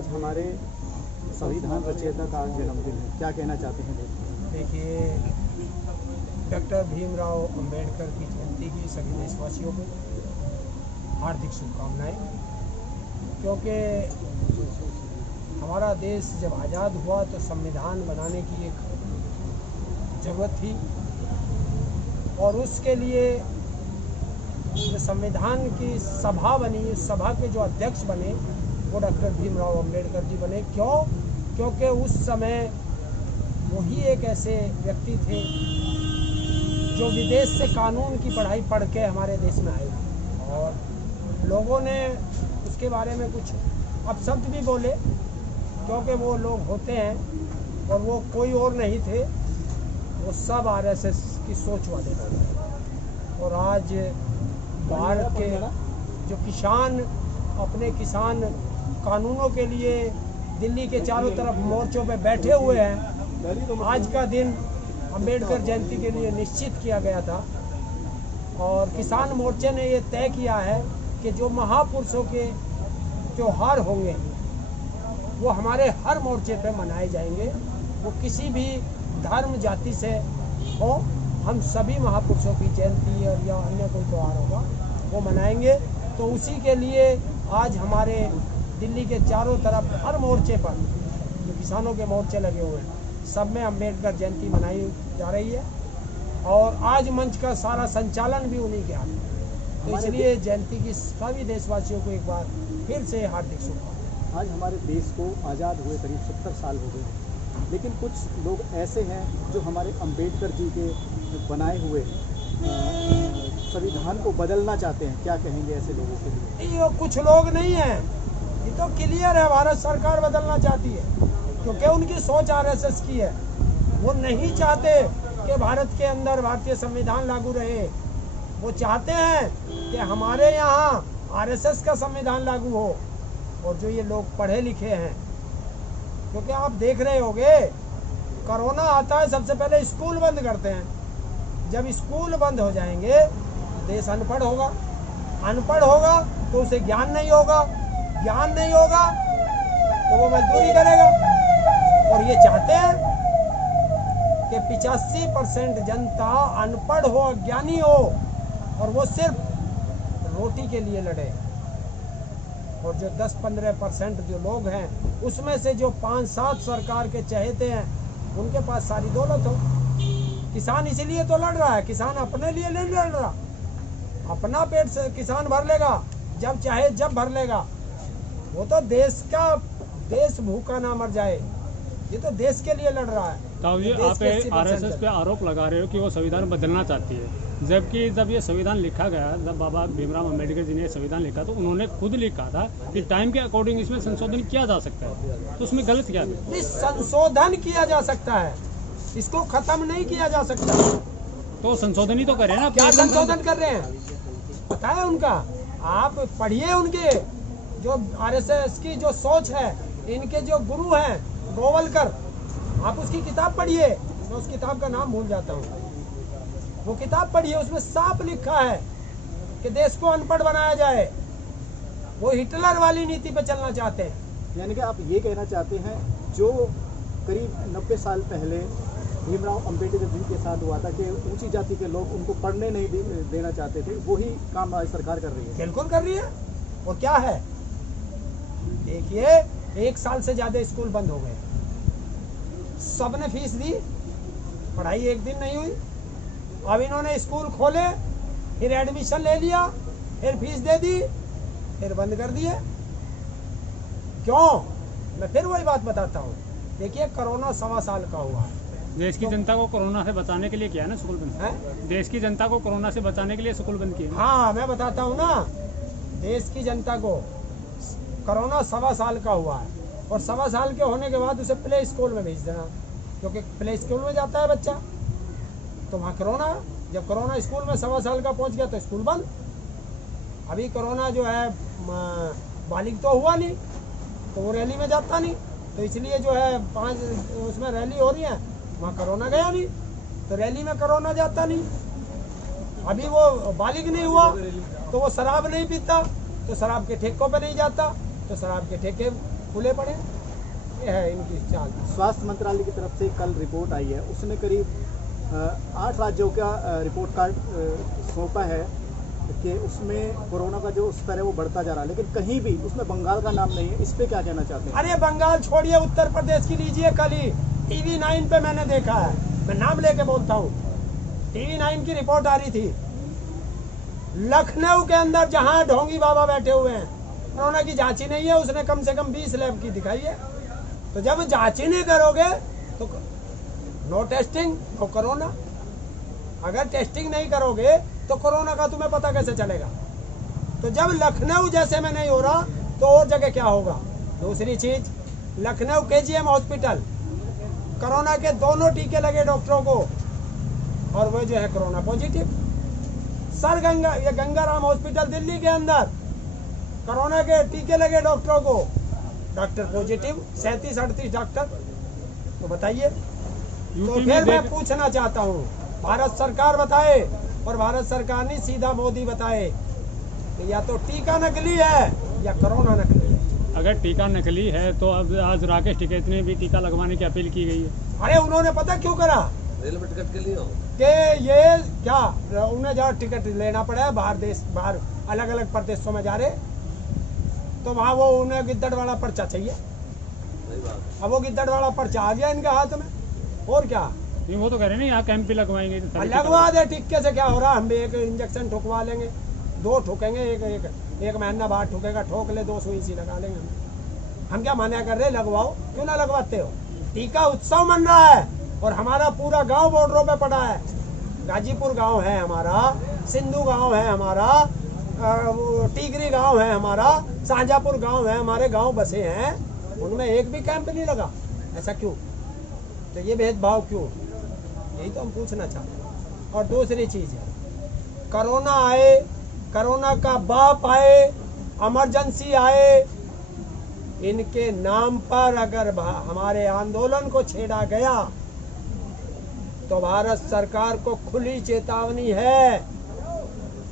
आज हमारे संविधान रचयिता का जन्मदिन है, क्या कहना चाहते हैं? देखिए, डॉक्टर भीमराव अंबेडकर की जयंती की सभी देशवासियों को हार्दिक शुभकामनाएं, क्योंकि हमारा देश जब आज़ाद हुआ तो संविधान बनाने की एक ज़रूरत थी और उसके लिए जो संविधान की सभा बनी, सभा के जो अध्यक्ष बने वो डॉक्टर भीमराव अंबेडकर जी बने। क्यों? क्योंकि उस समय वही एक ऐसे व्यक्ति थे जो विदेश से कानून की पढ़ाई पढ़ के हमारे देश में आए और लोगों ने उसके बारे में कुछ अपशब्द भी बोले, क्योंकि वो लोग होते हैं और वो कोई और नहीं थे, वो सब आरएसएस की सोच वाले लोग हैं। और आज भारत के जो किसान अपने किसान कानूनों के लिए दिल्ली के चारों तरफ मोर्चों पे बैठे हुए हैं, आज का दिन अंबेडकर जयंती के लिए निश्चित किया गया था और किसान मोर्चे ने ये तय किया है कि जो महापुरुषों के त्योहार होंगे वो हमारे हर मोर्चे पे मनाए जाएंगे, वो किसी भी धर्म जाति से हो, हम सभी महापुरुषों की जयंती और या अन्य कोई त्यौहार होगा वो मनाएंगे। तो उसी के लिए आज हमारे दिल्ली के चारों तरफ हर मोर्चे पर जो किसानों के मोर्चे लगे हुए हैं सब में अंबेडकर जयंती मनाई जा रही है और आज मंच का सारा संचालन भी उन्हीं के हाथ में। तो इसलिए जयंती की सभी देशवासियों को एक बार फिर से हार्दिक शुभकामनाएं। आज हमारे देश को आज़ाद हुए करीब 70 साल हो गए, लेकिन कुछ लोग ऐसे हैं जो हमारे अंबेडकर जी के बनाए हुए संविधान को बदलना चाहते हैं। क्या कहेंगे ऐसे लोगों के लिए? ये कुछ लोग नहीं हैं, ये तो क्लियर है, भारत सरकार बदलना चाहती है क्योंकि उनकी सोच आरएसएस की है। वो नहीं चाहते कि भारत के अंदर भारतीय संविधान लागू रहे, वो चाहते हैं कि हमारे यहाँ आरएसएस का संविधान लागू हो। और जो ये लोग पढ़े लिखे हैं, क्योंकि आप देख रहे होंगे कोरोना आता है सबसे पहले स्कूल बंद करते हैं, जब स्कूल बंद हो जाएंगे देश अनपढ़ होगा, अनपढ़ होगा तो उसे ज्ञान नहीं होगा, ज्ञान नहीं होगा तो वो मजदूरी करेगा। और ये चाहते हैं कि 85% जनता अनपढ़ हो, अज्ञानी हो और वो सिर्फ रोटी के लिए लड़े और जो 10-15% जो लोग हैं उसमें से जो 5-7 सरकार के चहेते हैं उनके पास सारी दौलत हो। किसान इसीलिए तो लड़ रहा है, किसान अपने लिए नहीं लड़ रहा, अपना पेट से किसान भर लेगा जब चाहे जब भर लेगा, वो तो देश भूखा ना मर जाए, ये तो देश के लिए लड़ रहा है। तो ये आप आरएसएस पे आरोप लगा रहे हो कि वो संविधान बदलना चाहती है, जबकि जब ये संविधान लिखा गया, जब बाबा भीमराव अंबेडकर जी ने संविधान लिखा तो उन्होंने खुद लिखा था कि टाइम के अकॉर्डिंग इसमें संशोधन किया जा सकता है, तो उसमें गलत क्या है? संशोधन किया जा सकता है, इसको खत्म नहीं किया जा सकता। तो संशोधन ही तो कर रहे हैं ना। क्या संशोधन कर रहे हैं पता है उनका? आप पढ़िए उनके जो आरएसएस की जो सोच है, इनके जो गुरु हैं गोवलकर, आप उसकी किताब पढ़िए, मैं उस किताब का नाम भूल जाता हूँ, वो किताब पढ़िए, उसमें साफ लिखा है कि देश को अनपढ़ बनाया जाए। वो हिटलर वाली नीति पे चलना चाहते हैं। यानी कि आप ये कहना चाहते हैं जो करीब 90 साल पहले भीमराव अंबेडकर जी के साथ हुआ था कि ऊंची जाति के लोग उनको पढ़ने नहीं देना चाहते थे, वही काम आज सरकार कर रही है। बिल्कुल कर रही है। और क्या है, देखिए 1 साल से ज्यादा स्कूल बंद हो गए, सबने फीस दी, पढ़ाई एक दिन नहीं हुई। अब इन्होंने स्कूल खोले, फिर एडमिशन ले लिया, फिर फीस दे दी, फिर बंद कर दिए। क्यों? मैं फिर वही बात बताता हूँ। देखिए कोरोना 1.25 साल का हुआ है, देश की जनता को कोरोना से बचाने के लिए किया ना स्कूल बंद है? देश की जनता को कोरोना से बचाने के लिए स्कूल बंद किया। हाँ, मैं बताता हूँ ना, देश की जनता को कोरोना 1.25 साल का हुआ है और 1.25 साल के होने के बाद उसे प्ले स्कूल में भेज देना, क्योंकि प्ले स्कूल में जाता है बच्चा, तो वहाँ कोरोना, जब कोरोना स्कूल में 1.25 साल का पहुँच गया तो स्कूल बंद। अभी कोरोना जो है बालिग तो हुआ नहीं, तो वो रैली में जाता नहीं, तो इसलिए जो है 5 उसमें रैली हो रही है, वहाँ कोरोना गया नहीं, तो रैली में कोरोना जाता नहीं। अभी वो बालिग नहीं हुआ तो वो शराब नहीं पीता, तो शराब के ठेकों पे नहीं जाता, तो शराब के ठेके खुले पड़े, ये है इनकी चाल। स्वास्थ्य मंत्रालय की तरफ से कल रिपोर्ट आई है, उसने करीब 8 राज्यों का रिपोर्ट कार्ड सौंपा है कि उसमें कोरोना का जो स्तर है वो बढ़ता जा रहा है, लेकिन कहीं भी उसमें बंगाल का नाम नहीं है। इस पे क्या कहना चाहते हैं? अरे बंगाल छोड़िए, उत्तर प्रदेश की लीजिए। कल ही TV9 पे मैंने देखा है, मैं नाम लेके बोलता हूँ, TV9 की रिपोर्ट आ रही थी। लखनऊ के अंदर जहाँ ढोंगी बाबा बैठे हुए हैं, कोरोना की जांच ही नहीं है, उसने कम से कम 20 लैब की दिखाई है। तो जब जांच ही नहीं करोगे तो नो टेस्टिंग नो कोरोना। अगर टेस्टिंग नहीं करोगे तो कोरोना का तुम्हें पता कैसे चलेगा? तो जब लखनऊ जैसे में नहीं हो रहा तो और जगह क्या होगा? दूसरी चीज, लखनऊ KGM हॉस्पिटल, कोरोना के दोनों टीके लगे डॉक्टरों को और वो जो है कोरोना पॉजिटिव। सर गंगा, ये गंगाराम हॉस्पिटल दिल्ली के अंदर, कोरोना के टीके लगे डॉक्टरों को, डॉक्टर पॉजिटिव, 37-38 डॉक्टर। तो बताइए, तो फिर मैं पूछना चाहता हूँ, भारत सरकार बताए, और भारत सरकार नहीं, सीधा मोदी बताए कि या तो टीका नकली है या कोरोना नकली है। अगर टीका नकली है तो अब आज राकेश टिकैत ने भी टीका लगवाने की अपील की गई है। अरे उन्होंने पता क्यों करा? रेलवे टिकट के लिए हो कि ये क्या, उन्हें जहाँ टिकट लेना पड़ा है बाहर अलग अलग प्रदेशों में जा रहे, तो वहाँ वो उन्हें गिद्दड़ वाला पर्चा चाहिए। सही बात। अब वो गिद्दड़ वाला पर्चा आ गया इनके हाथ में, और क्या? नहीं, वो तो कह रहे हैं ना यहाँ कैंप भी लगवाएंगे तो सभी लगवा दे, टिक्के से क्या हो रहा? हम भी एक इंजेक्शन ठुकवा लेंगे, 2 ठुकेंगे, एक महीना बाद ठुकेगा, ठोक ले 2 सुई सी लगा लेंगे। हम क्या मना कर रहे? लगवाओ, क्यों ना लगवाते हो? टीका उत्सव मन रहा है और हमारा पूरा गांव बॉर्डरों पे पड़ा है। गाजीपुर गांव है हमारा, सिंधु गांव है हमारा, टीगरी गांव है हमारा, शाहजहाँपुर गांव है, हमारे गांव बसे हैं, उनमें एक भी कैंप नहीं लगा। ऐसा क्यों? तो ये भेदभाव क्यों? यही तो हम पूछना चाहते हैं। और दूसरी चीज है, कोरोना आए, कोरोना का बाप आए, इमरजेंसी आए, इनके नाम पर अगर हमारे आंदोलन को छेड़ा गया तो भारत सरकार को खुली चेतावनी है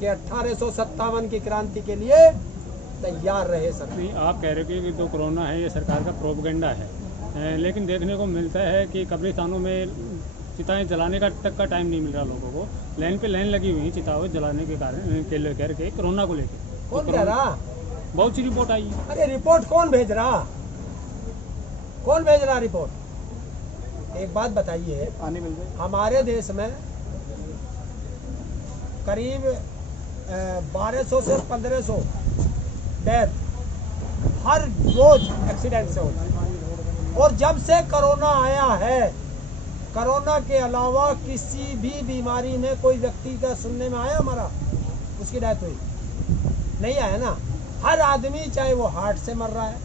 कि 1857 की क्रांति के लिए तैयार रहे सरकार। नहीं, आप कह रहे हो कि जो कोरोना है ये सरकार का प्रोपेगेंडा है, लेकिन देखने को मिलता है कि कब्रिस्तानों में चिताएं जलाने का तक का टाइम नहीं मिल रहा लोगों को। लाइन पे लाइन लगी हुई है चिताएं जलाने के कारण के लेकर के कोरोना को लेकर। कौन कह रहा? बहुत सी रिपोर्ट आई है। अरे रिपोर्ट कौन भेज रहा? कौन भेज रहा रिपोर्ट? एक बात बताइए, आने मिल गए। हमारे देश में करीब 1200 से 1500 डेथ हर रोज एक्सीडेंट से होती है। और जब से कोरोना आया है, कोरोना के अलावा किसी भी बीमारी में कोई व्यक्ति का सुनने में आया हमारा उसकी डेथ हुई? नहीं आया ना। हर आदमी, चाहे वो हार्ट से मर रहा है,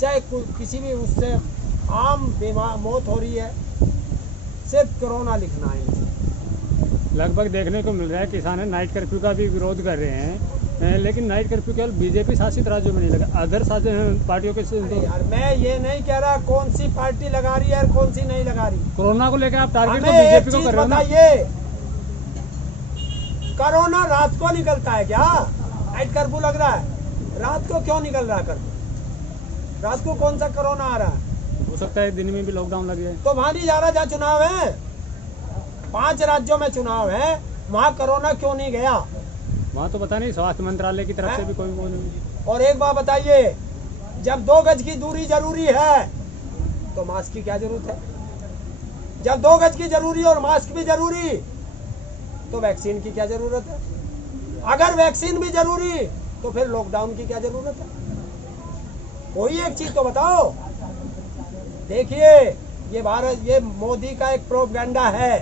चाहे किसी भी उससे आम बीमार मौत हो रही है, सिर्फ कोरोना लिखना है। लगभग देखने को मिल रहा है किसान नाइट कर्फ्यू का भी विरोध कर रहे हैं, लेकिन नाइट कर्फ्यू केवल बीजेपी शासित राज्यों में नहीं लगा, अदर पार्टियों के यार मैं ये नहीं कह रहा कौन सी पार्टी लगा रही है और कौन सी नहीं लगा रही। कोरोना को लेकर आप टारगेट तो हमें एक बीजेपी को चीज कर रहे हो ना। बताइए, कोरोना रात को निकलता है क्या? नाइट कर्फ्यू लग रहा है, रात को क्यों निकल रहा है कर्फ्यू? रात को कौन सा कोरोना आ रहा है? हो सकता है दिन में भी लॉकडाउन लग जाए। तो वहां नहीं जा रहा जहाँ चुनाव है, 5 राज्यों में चुनाव है, वहाँ कोरोना क्यों नहीं गया? वहाँ तो पता नहीं, स्वास्थ्य मंत्रालय की तरफ से भी कोई वो नहीं। और एक बात बताइए, जब 2 गज की दूरी जरूरी है तो मास्क की क्या जरूरत है? जब 2 गज की जरूरी और मास्क भी जरूरी तो वैक्सीन की क्या जरूरत है? अगर वैक्सीन भी जरूरी तो फिर लॉकडाउन की क्या जरूरत है? कोई एक चीज तो बताओ। देखिए, ये मोदी का एक प्रोपेगेंडा है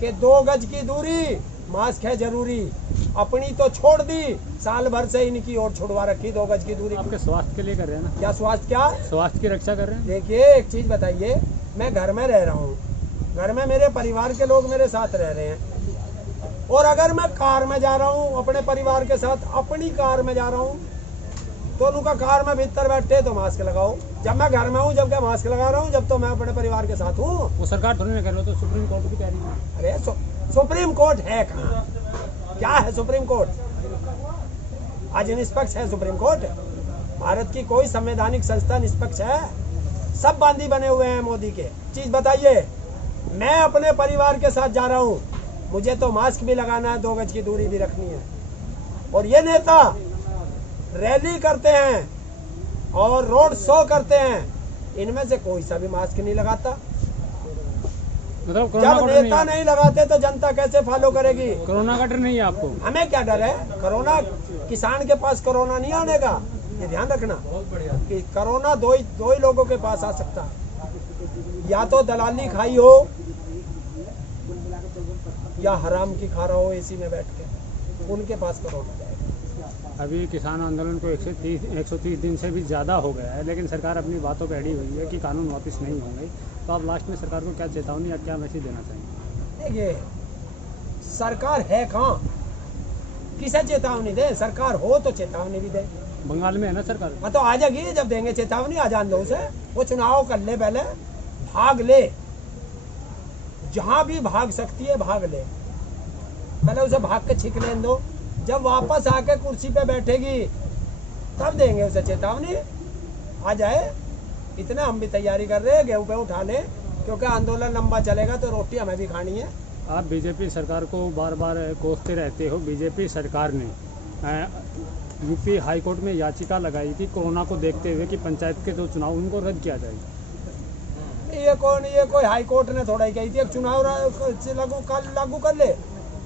कि 2 गज की दूरी, मास्क है जरूरी। अपनी तो छोड़ दी, साल भर से इनकी और छुड़वा रखी 2 गज की दूरी। आपके स्वास्थ्य के लिए कर रहे हैं ना? क्या स्वास्थ्य? क्या स्वास्थ्य की रक्षा कर रहे हैं? देखिए एक चीज बताइए, मैं घर में रह रहा हूँ, घर में मेरे परिवार के लोग मेरे साथ रह रहे हैं, और अगर मैं कार में जा रहा हूँ अपने परिवार के साथ, अपनी कार में जा रहा हूँ, तो उनका कार में भीतर बैठे तो मास्क लगाओ। जब मैं घर में हूँ जब क्या मास्क लगा रहा हूँ? जब तो मैं अपने परिवार के साथ हूँ। वो सरकार थोड़ी ना कर रहे हो, तो सुप्रीम कोर्ट की तैयारी है। अरे सुप्रीम कोर्ट है कहाँ? क्या है सुप्रीम कोर्ट? आज निष्पक्ष है सुप्रीम कोर्ट? भारत की कोई संवैधानिक संस्था निष्पक्ष है? सब बांदी बने हुए हैं मोदी के। चीज बताइए, मैं अपने परिवार के साथ जा रहा हूँ, मुझे तो मास्क भी लगाना है, 2 गज की दूरी भी रखनी है, और ये नेता रैली करते हैं और रोड शो करते हैं, इनमें से कोई सा भी मास्क नहीं लगाता। मतलब कोरोना जब का डर नेता नहीं नहीं लगाते तो जनता कैसे फॉलो करेगी? है? कोरोना का डर नहीं है आपको? हमें क्या डर है? कोरोना, किसान के पास कोरोना नहीं आने का, ये ध्यान रखना कि कोरोना दो ही लोगों के पास आ सकता है, या तो दलाली खाई हो या हराम की खा रहा हो एसी में बैठ के, उनके पास कोरोना जाएगा। अभी किसान आंदोलन को 130 दिन से भी ज़्यादा हो गया है, लेकिन सरकार अपनी बातों पर अड़ी हुई है कि कानून वापस नहीं होंगे। तो आप लास्ट में सरकार को क्या चेतावनी या क्या मैसेज देना चाहेंगे? देखिए, सरकार है कहाँ, किसे चेतावनी दे? सरकार हो तो चेतावनी भी दे। बंगाल में है ना सरकार? हाँ, तो आ जाएगी, जब देंगे चेतावनी आ जान दो उसे, वो चुनाव कर ले, पहले भाग ले, जहां भी भाग सकती है भाग ले, पहले उसे भाग के छिक लेने दो, जब वापस आके कुर्सी पे बैठेगी तब देंगे उसे चेतावनी, आ जाए। इतना हम भी तैयारी कर रहे हैं, गेहूं पे उठा ले, क्योंकि आंदोलन लंबा चलेगा तो रोटी हमें भी खानी है। आप बीजेपी सरकार को बार बार कोसते रहते हो। बीजेपी सरकार ने यूपी हाई कोर्ट में याचिका लगाई थी कोरोना को देखते हुए कि पंचायत के जो चुनाव उनको रद्द किया जाए। ये कोई हाई कोर्ट ने थोड़ा ही कही थी चुनाव लागू कर ले,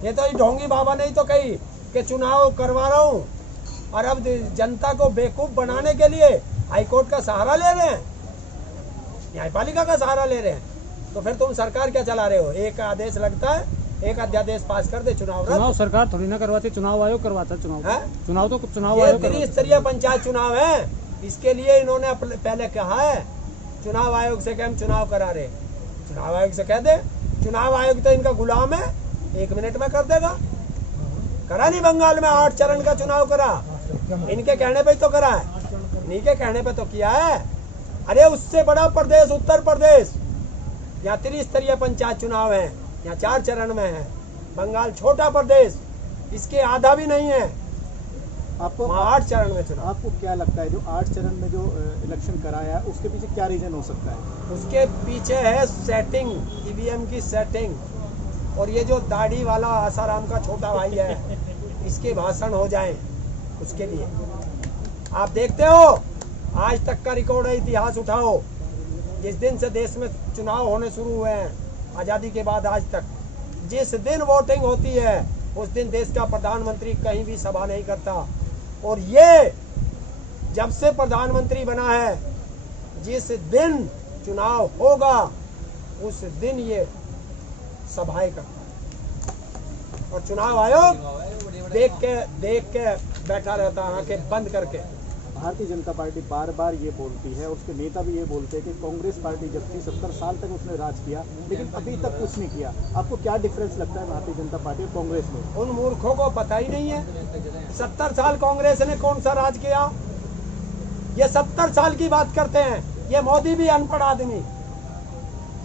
ये तो ढोंगी बाबा ने ही तो कही कि चुनाव करवा रहा हूँ, और अब जनता को बेवकूफ बनाने के लिए हाई कोर्ट का सहारा ले रहे हैं, न्यायपालिका का सहारा ले रहे हैं। तो फिर तुम सरकार क्या चला रहे हो? एक आदेश लगता है, एक अध्यादेश पास कर दे, चुनाव सरकार थोड़ी ना करवाती, चुनाव आयोग करवाता चुनाव है? चुनाव तो चुनाव ये आयोग त्रिस्तरीय पंचायत चुनाव है, इसके लिए इन्होंने पहले कहा है चुनाव आयोग से कि हम चुनाव करा रहे। चुनाव आयोग से कह दे, चुनाव आयोग तो इनका गुलाम है, 1 मिनट में कर देगा। करा नहीं बंगाल में 8 चरण का चुनाव करा, इनके कहने पे तो करा है, इन्हीं के कहने पे तो किया है। अरे उससे बड़ा प्रदेश उत्तर प्रदेश, यहाँ त्रिस्तरीय पंचायत चुनाव है, यहाँ 4 चरण में है। बंगाल छोटा प्रदेश, इसके आधा भी नहीं है, आपको 8 चरण में चुनाव। आपको क्या लगता है जो 8 चरण में जो इलेक्शन कराया है उसके पीछे क्या रीजन हो सकता है? उसके पीछे है सेटिंग, ईवीएम की सेटिंग, और ये जो दाढ़ी वाला आसाराम का छोटा भाई है, इसके भाषण हो जाए उसके लिए। आप देखते हो आज तक का रिकॉर्ड है, इतिहास उठाओ, जिस दिन से देश में चुनाव होने शुरू हुए हैं आज़ादी के बाद आज तक, जिस दिन वोटिंग होती है उस दिन देश का प्रधानमंत्री कहीं भी सभा नहीं करता, और ये जब से प्रधानमंत्री बना है जिस दिन चुनाव होगा उस दिन ये सभाएं करता है, और चुनाव आयोग देख के बैठा रहता है आंखें बंद करके। भारतीय जनता पार्टी बार बार ये बोलती है, उसके नेता भी ये बोलते हैं कि कांग्रेस पार्टी जब थी 70 साल तक उसने राज किया, लेकिन अभी तक कुछ नहीं किया। आपको क्या डिफरेंस लगता है भारतीय जनता पार्टी और कांग्रेस में? उन मूर्खों को पता ही नहीं है 70 साल कांग्रेस ने कौन सा राज किया। ये 70 साल की बात करते हैं, ये मोदी भी अनपढ़ आदमी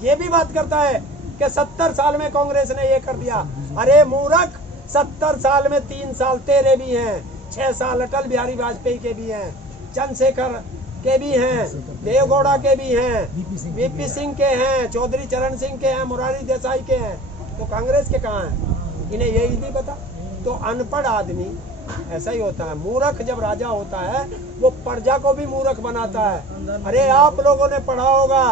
ये भी बात करता है कि 70 साल में कांग्रेस ने ये कर दिया। अरे मूर्ख, 70 साल में 3 साल तेरे भी हैं, 6 साल अटल बिहारी वाजपेयी के भी हैं, चंद्रशेखर के भी हैं, देवगौड़ा के भी हैं, वीपी सिंह के हैं, चौधरी चरण सिंह के हैं, मुरारी देसाई के हैं, तो कांग्रेस के कहाँ हैं? इन्हें यही नहीं पता। तो अनपढ़ आदमी ऐसा ही होता है, मूर्ख जब राजा होता है वो प्रजा को भी मूर्ख बनाता है। अरे आप लोगों ने पढ़ा होगा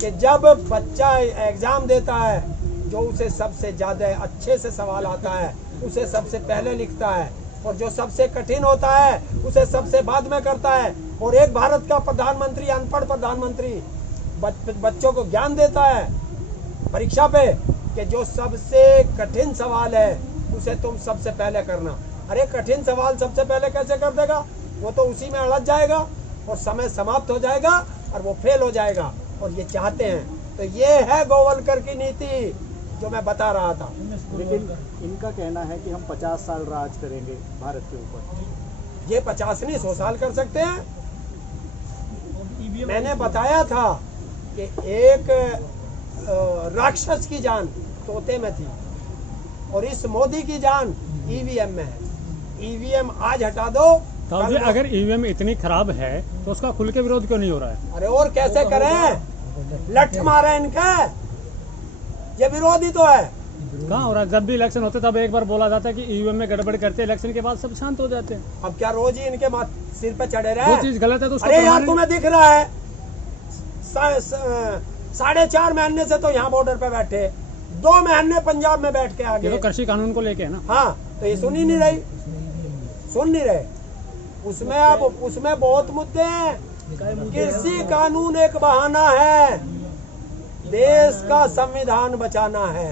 कि जब बच्चा एग्जाम देता है, जो उसे सबसे ज्यादा अच्छे से सवाल आता है उसे सबसे पहले लिखता है, और जो सबसे कठिन होता है उसे सबसे बाद में करता है। और एक भारत का प्रधानमंत्री, अनपढ़ प्रधानमंत्री बच्चों को ज्ञान देता है परीक्षा पे कि जो सबसे कठिन सवाल है उसे तुम सबसे पहले करना। अरे कठिन सवाल सबसे पहले कैसे कर देगा? वो तो उसी में अड़क जाएगा और समय समाप्त हो जाएगा और वो फेल हो जाएगा, और ये चाहते हैं। तो ये है गोवलकर की नीति जो मैं बता रहा था। लेकिन इनका कहना है कि हम 50 साल राज करेंगे भारत के ऊपर। ये 50 नहीं 100 साल कर सकते हैं। मैंने बताया था कि एक राक्षस की जान तोते में थी और इस मोदी की जान ईवीएम में है। ईवीएम आज हटा दो तो अभी अगर ईवीएम इतनी खराब है तो उसका खुल के विरोध क्यों नहीं हो रहा है? अरे और कैसे करें, लठ मारे इनके, ये विरोधी तो है। कहाँ हो रहा है? जब भी इलेक्शन होते तब एक बार बोला जाता है कि ईवीएम में गड़बड़ करते, इलेक्शन के बाद सब शांत हो जाते हैं। अब क्या रोज ही इनके सिर पे चढ़े रहे? वो चीज गलत है तो उसको अरे यार प्रमाणित- तुम्हें दिख रहा है 4.5 महीने से तो यहाँ बॉर्डर पे बैठे, 2 महीने पंजाब में बैठ के ये आगे। तो कृषि कानून को लेके है ना। हाँ तो ये सुन ही नहीं रही, सुन नहीं रहे। उसमें अब उसमें बहुत मुद्दे हैं। कृषि कानून एक बहाना है, देश का संविधान बचाना है।